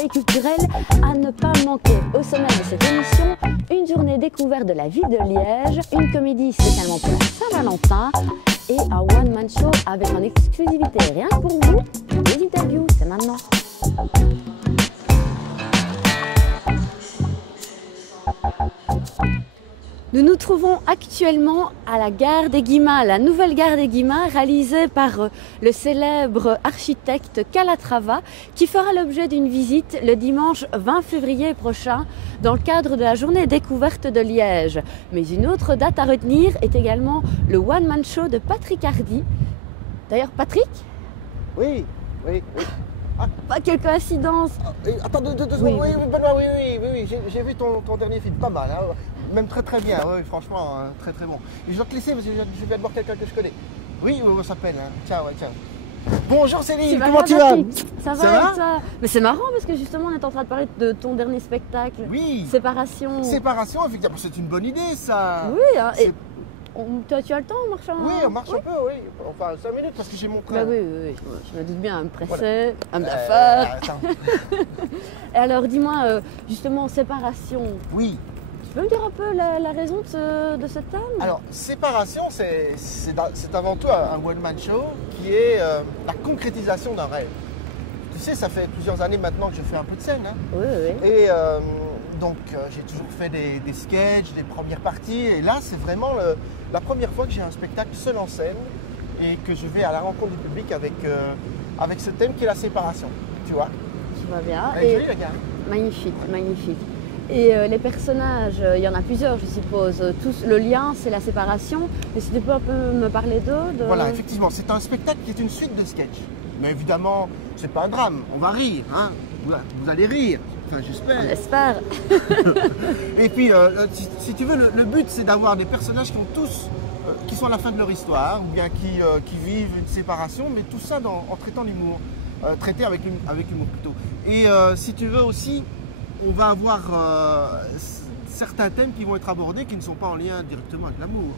foyer culturel à ne pas manquer. Au sommet de cette émission, une journée découverte de la ville de Liège, une comédie spécialement pour la Saint-Valentin et un one-man show avec en exclusivité, rien que pour vous, des interviews. C'est maintenant. Nous nous trouvons actuellement à la gare des Guillemin, la nouvelle gare des Guillemin réalisée par le célèbre architecte Calatrava qui fera l'objet d'une visite le dimanche 20 février prochain dans le cadre de la journée découverte de Liège. Mais une autre date à retenir est également le one-man show de Patrick Hardy. D'ailleurs, Patrick? Oui. Ah. Pas quelle coïncidence! Attends, deux secondes. Oui. Benoît, oui. J'ai vu ton dernier film, pas mal. Hein. Même très bien, oui, franchement, très bon. Et je dois te laisser parce que je viens de voir quelqu'un que je connais. Oui, on s'appelle. Hein. Ciao. Bonjour Céline, comment tu vas? Ça va et toi? Mais c'est marrant parce que justement on est en train de parler de ton dernier spectacle. Oui. Séparation. Séparation, effectivement, c'est une bonne idée ça. Oui, hein, et toi tu as le temps en marchant? Oui, on marche un peu, oui. Enfin 5 minutes parce que j'ai mon train. Bah oui, je me doute bien, à me presser, à me la faire. Et alors dis-moi, justement, séparation. Oui. Tu peux me dire un peu la raison de ce thème? Alors, séparation, c'est avant tout un one-man show qui est la concrétisation d'un rêve. Tu sais, ça fait plusieurs années maintenant que je fais un peu de scène. Hein. Oui. Et donc, j'ai toujours fait des sketchs, des premières parties. Et là, c'est vraiment la première fois que j'ai un spectacle seul en scène et que je vais à la rencontre du public avec ce thème qui est la séparation. Tu vois? Je vois bien. Elle est jolie, la gare. Magnifique. Et les personnages, il y en a plusieurs, je suppose. Tous, le lien, c'est la séparation. Et si tu peux un peu me parler d'eux Voilà, effectivement, c'est un spectacle qui est une suite de sketchs. Mais évidemment, c'est pas un drame. On va rire, hein. Vous allez rire. Enfin, j'espère. On espère. Et puis, si tu veux, le but, c'est d'avoir des personnages qui sont à la fin de leur histoire, ou bien qui vivent une séparation, mais tout ça en traitant l'humour, traité avec l'humour plutôt. Et si tu veux aussi, on va avoir certains thèmes qui vont être abordés qui ne sont pas en lien directement avec l'amour.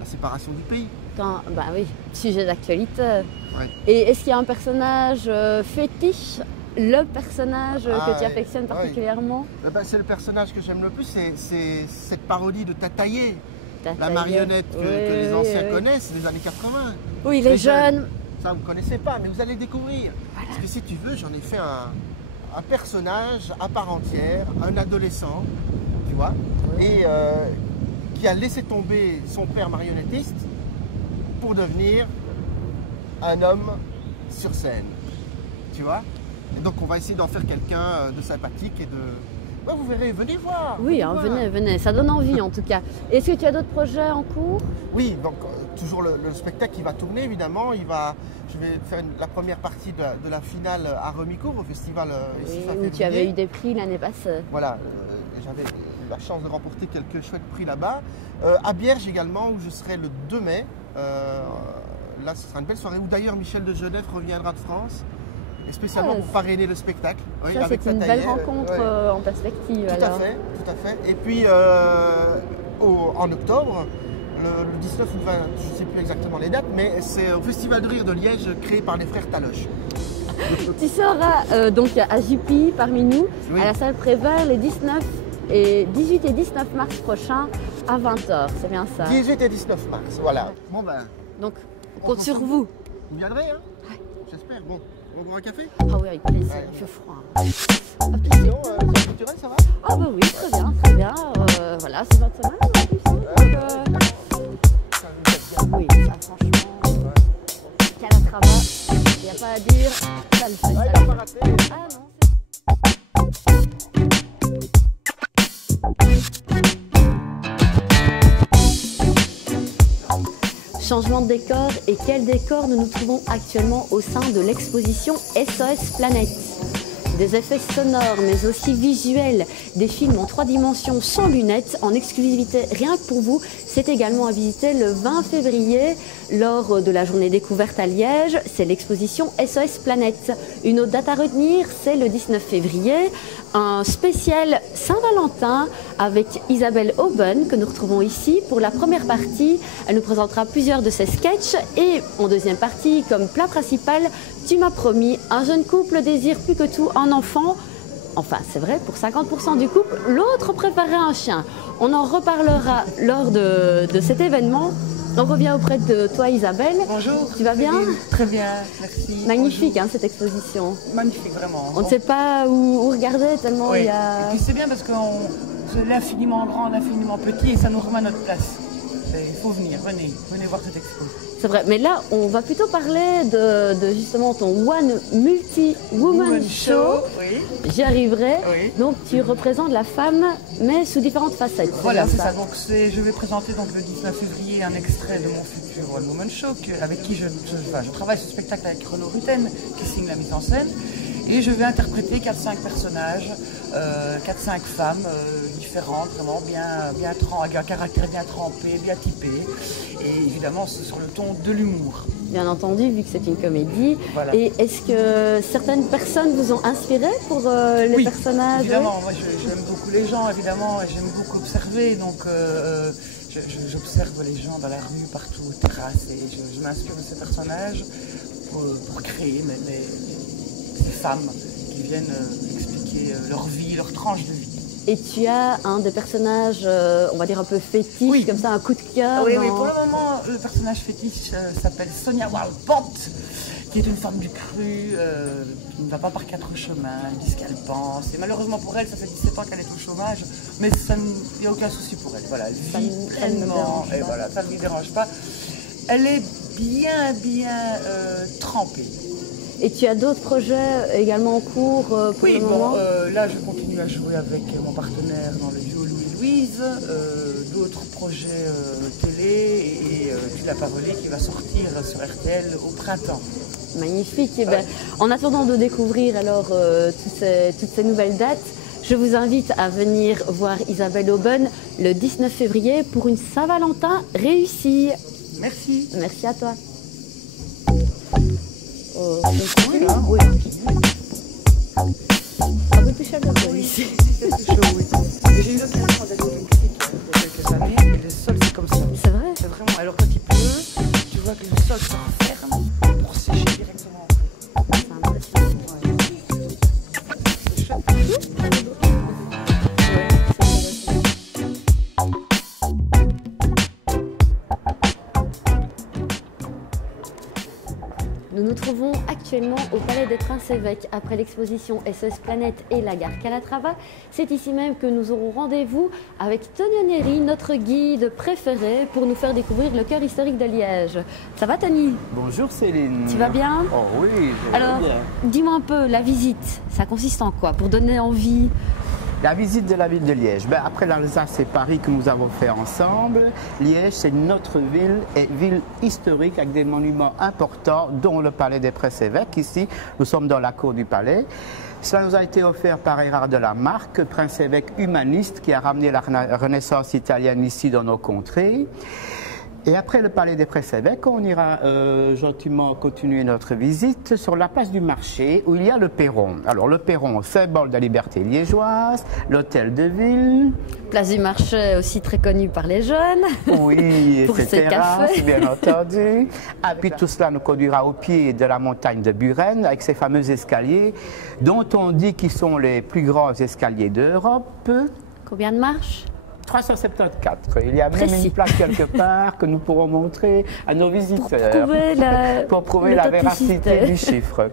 La séparation du pays. Bah oui, sujet d'actualité. Ouais. Et est-ce qu'il y a un personnage fétiche, le personnage que tu affectionnes particulièrement? C'est le personnage que j'aime le plus, c'est cette parodie de Tataillé, la marionnette que les anciens connaissent, des années 80. Oui, les jeunes. Ça, vous ne connaissez pas, mais vous allez le découvrir. Voilà. Parce que si tu veux, j'en ai fait un personnage à part entière, un adolescent, tu vois, et qui a laissé tomber son père marionnettiste pour devenir un homme sur scène, tu vois. Et donc on va essayer d'en faire quelqu'un de sympathique et de... Ouais, vous verrez, venez voir. Oui, hein, venez, ça donne envie en tout cas. Est-ce que tu as d'autres projets en cours? Oui, donc toujours le spectacle qui va tourner évidemment. Je vais faire la première partie de la finale à Remicourt au festival où tu avais eu des prix l'année passée. Voilà, j'avais eu la chance de remporter quelques chouettes prix là-bas. À Bierge également, où je serai le 2 mai. Là, ce sera une belle soirée où d'ailleurs Michel de Genève reviendra de France. Et spécialement pour parrainer le spectacle. Oui, ça, c'est une belle rencontre en perspective. Tout à fait. Et puis en octobre, le 19 ou 20, je ne sais plus exactement les dates, mais c'est au Festival de rire de Liège créé par les frères Taloche. Tu seras donc à Jupy parmi nous, à la salle Prévert les 18 et 19 mars prochains à 20h. C'est bien ça? 18 et 19 mars, voilà. Bon ben. Donc on compte sur vous. Vous viendrez, hein? Ouais. J'espère. Bon. On va boire un café? Ah oui, avec plaisir, il fait froid. Sinon, c'est culturel, ça va? Ah bah oui, très bien. Voilà, c'est votre semaine en plus. Oui, ça franchement, Calatrava, il n'y a pas à dire, ça le fait. Il n'a pas raté. Ah non. Changement de décor, et quel décor nous nous trouvons actuellement au sein de l'exposition SOS Planète. Des effets sonores mais aussi visuels, des films en 3 dimensions sans lunettes, en exclusivité rien que pour vous. C'est également à visiter le 20 février lors de la journée découverte à Liège. C'est l'exposition SOS Planète. Une autre date à retenir, c'est le 19 février, un spécial Saint-Valentin avec Isabelle Aubin que nous retrouvons ici pour la première partie. Elle nous présentera plusieurs de ses sketchs et en deuxième partie, comme plat principal, Tu m'as promis, un jeune couple désire plus que tout un enfant. Enfin, c'est vrai, pour 50% du couple, l'autre préférait un chien. On en reparlera lors de cet événement. On revient auprès de toi, Isabelle. Bonjour. Tu vas bien? Très bien, merci. Magnifique, hein, cette exposition. Magnifique, vraiment. On ne sait pas où regarder tellement il y a... Et puis c'est bien parce que c'est l'infiniment grand, l'infiniment petit et ça nous remet à notre place. Il faut venir, venez voir cette expo. C'est vrai, mais là, on va plutôt parler de justement ton One Multi-Woman Show. Oui. J'y arriverai. Oui. Donc, tu représentes la femme, mais sous différentes facettes. Voilà, c'est ça. Donc, je vais présenter donc, le 19 février un extrait de mon futur One Woman Show, avec qui je travaille ce spectacle avec Renaud Rutten, qui signe la mise en scène. Et je vais interpréter 4-5 personnages, 4-5 femmes différentes, vraiment avec un caractère bien trempé, bien typé. Et évidemment, c'est sur le ton de l'humour. Bien entendu, vu que c'est une comédie. Voilà. Et est-ce que certaines personnes vous ont inspiré pour les personnages? Évidemment, moi j'aime beaucoup les gens, évidemment, et j'aime beaucoup observer. Donc j'observe les gens dans la rue, partout, aux terrasses, et je m'inspire de ces personnages pour créer ces femmes qui viennent expliquer leur vie, leur tranche de vie. Et tu as un des personnages, on va dire un peu fétiche, comme ça, un coup de cœur. Oui, pour le moment, le personnage fétiche s'appelle Sonia Wildpot, qui est une femme du cru, qui ne va pas par 4 chemins, elle dit ce qu'elle pense. Et malheureusement pour elle, ça fait 17 ans qu'elle est au chômage, mais il n'y a aucun souci pour elle. Voilà, elle vit pleinement, et voilà, ça ne lui dérange pas. Elle est bien trempée. Et tu as d'autres projets également en cours pour le moment? Là, je continue à jouer avec mon partenaire dans le duo Louis-Louise, d'autres projets télé et Tu l'as pas volé qui va sortir sur RTL au printemps. Magnifique. Et ben, en attendant de découvrir alors toutes ces nouvelles dates, je vous invite à venir voir Isabelle Aubonne le 19 février pour une Saint-Valentin réussie. Merci. Merci à toi. Oui, là, oui. Un peu plus chaleureux ici. C'est plus chaud, oui. Mais j'ai eu l'occasion d'aller au Mexique il y a quelques années, et le sol c'est comme ça. C'est vrai? C'est vraiment. Alors quand il pleut, tu vois que le sol se referme pour sécher directement. C'est impressionnant. C'est chouette. Nous nous trouvons actuellement au Palais des Princes-Évêques après l'exposition SOS Planète et la gare Calatrava. C'est ici même que nous aurons rendez-vous avec Tony Neri, notre guide préféré, pour nous faire découvrir le cœur historique de Liège. Ça va, Tony? Bonjour Céline. Tu vas bien? Oh oui, je vais Alors, bien. dis-moi un peu, la visite, ça consiste en quoi? Pour donner envie? La visite de la ville de Liège. Après l'Alsace et Paris que nous avons fait ensemble, Liège c'est notre ville et ville historique avec des monuments importants dont le Palais des Princes-Évêques. Ici, nous sommes dans la cour du palais. Cela nous a été offert par Erard de la Marque, prince-évêque humaniste qui a ramené la Renaissance italienne ici dans nos contrées. Et après le Palais des Princes-Évêques, on ira gentiment continuer notre visite sur la place du marché où il y a le perron. Alors le perron, symbole de la liberté liégeoise, l'hôtel de ville. Place du marché aussi très connue par les jeunes. Oui, pour ses cafés. Bien entendu. Et puis tout cela nous conduira au pied de la montagne de Buren avec ces fameux escaliers dont on dit qu'ils sont les plus grands escaliers d'Europe. Combien de marches? 374. Il y a même une plaque quelque part que nous pourrons montrer à nos visiteurs pour prouver la véracité du chiffre.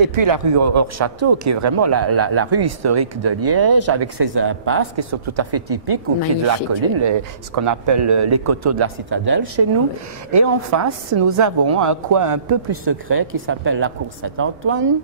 Et puis la rue Hors-Château, qui est vraiment la rue historique de Liège, avec ses impasses qui sont tout à fait typiques au pied de la colline, ce qu'on appelle les coteaux de la citadelle chez nous. Oui. Et en face, nous avons un coin un peu plus secret qui s'appelle la cour Saint-Antoine,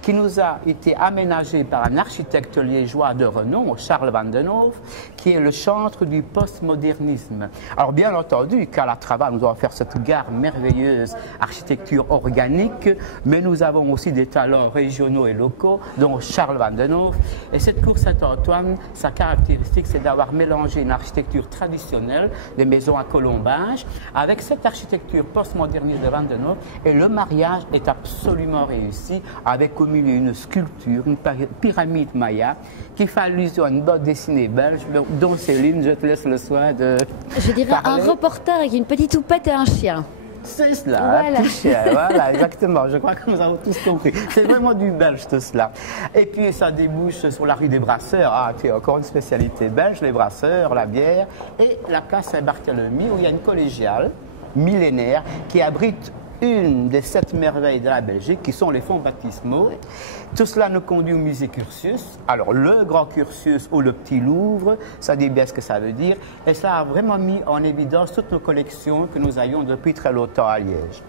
qui nous a été aménagé par un architecte liégeois de renom, Charles Van den Hoof, qui est le chantre du postmodernisme. Alors bien entendu, Calatrava nous a offert cette gare merveilleuse, architecture organique, mais nous avons aussi des talents régionaux et locaux, dont Charles Van den Hoof. Et cette cour Saint-Antoine, sa caractéristique, c'est d'avoir mélangé une architecture traditionnelle, des maisons à colombages, avec cette architecture postmoderniste de Van den Hoof. Et le mariage est absolument réussi, avec au milieu une sculpture, une pyramide maya, qui fait allusion à une bande dessinée belge, dont Céline, je te laisse le soin de Je dirais parler. Un reporter avec une petite houppette et un chien. C'est cela, voilà. Touché, voilà, exactement. Je crois que nous avons tous compris. C'est vraiment du belge tout cela. Et puis ça débouche sur la rue des Brasseurs. Ah, tu as encore une spécialité belge, les brasseurs, la bière. Et la place Saint-Barthélemy où il y a une collégiale millénaire qui abrite une des 7 merveilles de la Belgique qui sont les fonts baptismaux. Tout cela nous conduit au musée Curtius. Alors le grand Curtius ou le petit Louvre, ça dit bien ce que ça veut dire. Et ça a vraiment mis en évidence toutes nos collections que nous avions depuis très longtemps à Liège.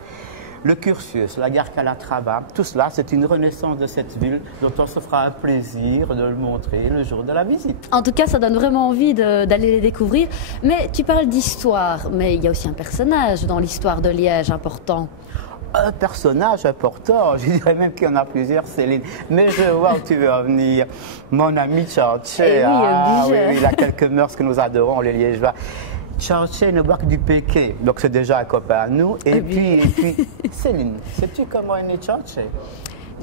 Le Curtius, la gare Calatrava, tout cela, c'est une renaissance de cette ville dont on se fera un plaisir de le montrer le jour de la visite. En tout cas, ça donne vraiment envie d'aller les découvrir. Mais tu parles d'histoire, mais il y a aussi un personnage dans l'histoire de Liège important. Un personnage important, je dirais même qu'il y en a plusieurs, Céline. Mais je vois où tu veux en venir. Mon ami Tchartché, oui, il a quelques mœurs que nous adorons, les Liégeois. Tchartché ne boit que du péqué, donc c'est déjà un copain à nous. Et puis Céline, sais-tu comment est né Tchartché?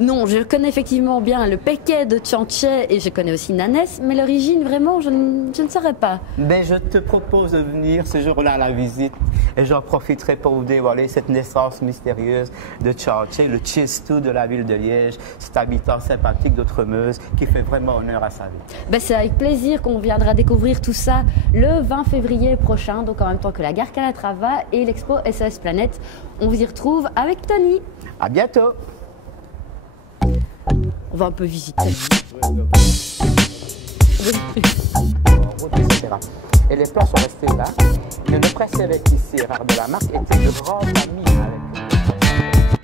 Non, je connais effectivement bien le péquet de Tchartché et je connais aussi Nanès, mais l'origine, vraiment, je ne saurais pas. Mais je te propose de venir ce jour-là à la visite et j'en profiterai pour vous dévoiler cette naissance mystérieuse de Tchartché, le Tchistou de la ville de Liège, cet habitant sympathique d'Outremeuse qui fait vraiment honneur à sa vie. Ben, c'est avec plaisir qu'on viendra découvrir tout ça le 20 février prochain, donc en même temps que la gare Calatrava et l'expo SOS Planète. On vous y retrouve avec Tony. À bientôt. On va un peu visiter. Et les plans sont restés là. Mais le presse-évêque ici, Gérard de la Marque, était de grands amis avec lui.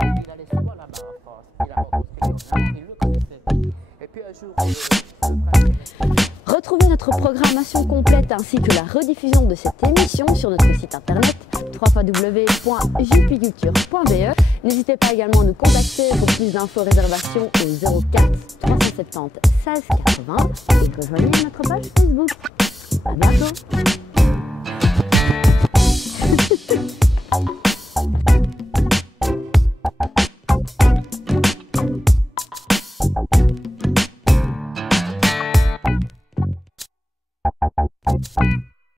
Il allait souvent là-bas en France. Il a rencontré Léonard, il le connaissait. Et puis un jour... Retrouvez notre programmation complète ainsi que la rediffusion de cette émission sur notre site internet www.jpculture.be. N'hésitez pas également à nous contacter pour plus d'infos réservations au 04 370 16 80 et rejoignez notre page Facebook. À bientôt.